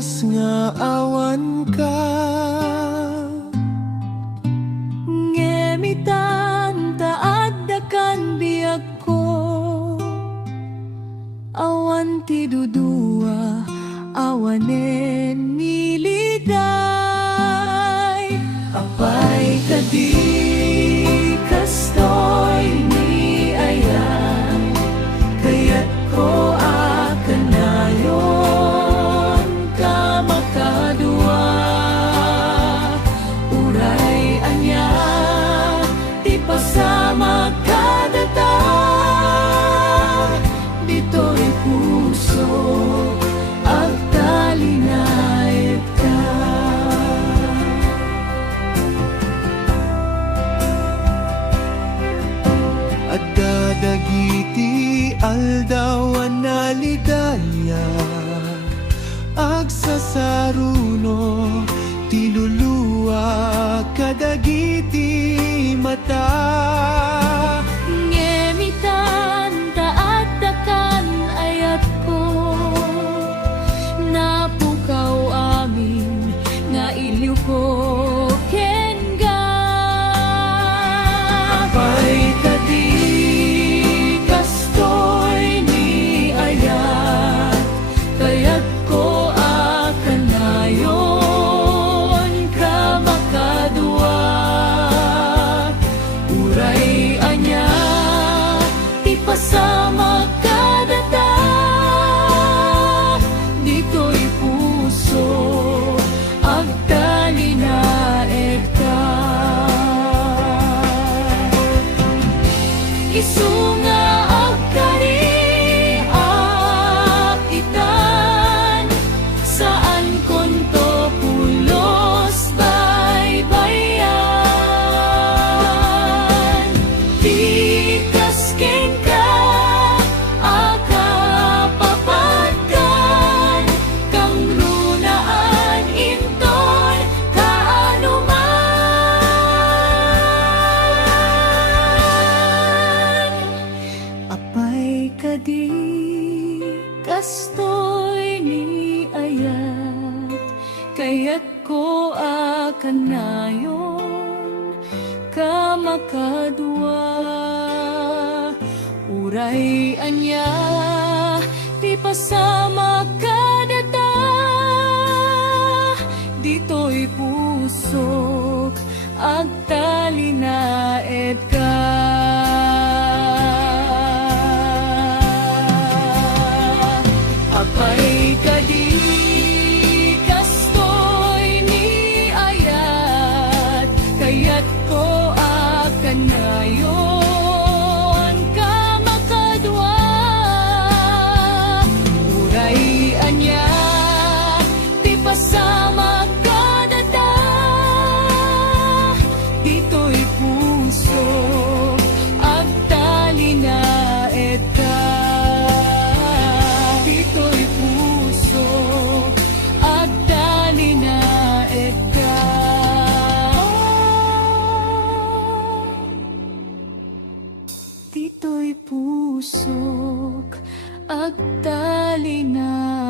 kas nga awan ka. Ngemitan taaddakan biag ko, awan ti dudua, awanen miliday. Apay kadi kastoy ni ayan, kaya't ko akanayon ka makadua. Uray anya ti pasama kadata, dito'y puso at talinayet ka. At dadagiti aldawan na ligaya, agsasaruno tinuluwa kadagiti mata. Ngemitan taaddakan ayat ko, napukaw amin nga iliw ko kenga. Apay kadi kastoy ni ayat, kaya't ko akanayon ka makadua. Uray anya ti pasama kadata, dito'y puso agtalinaed ka. Isunga agkari itan, saan konto pulos baybayan. Tikas ken ka akapapadkan, kang runaan inton kaanuman. Apay kadi kastoy ni ayat, kaya't ko akanayon ka makadua. Uray anya ti pasama kadata, dito'y pusok agtalinaed ka. Apay kadi kastoy ni ayat, kaya't ko akanayon ka makadua. Uray anya ti pasama kadata, dito'y puso agtalinaed ka. Dito'y puso agtalinaed ka. Dito'y pusok agtalinaed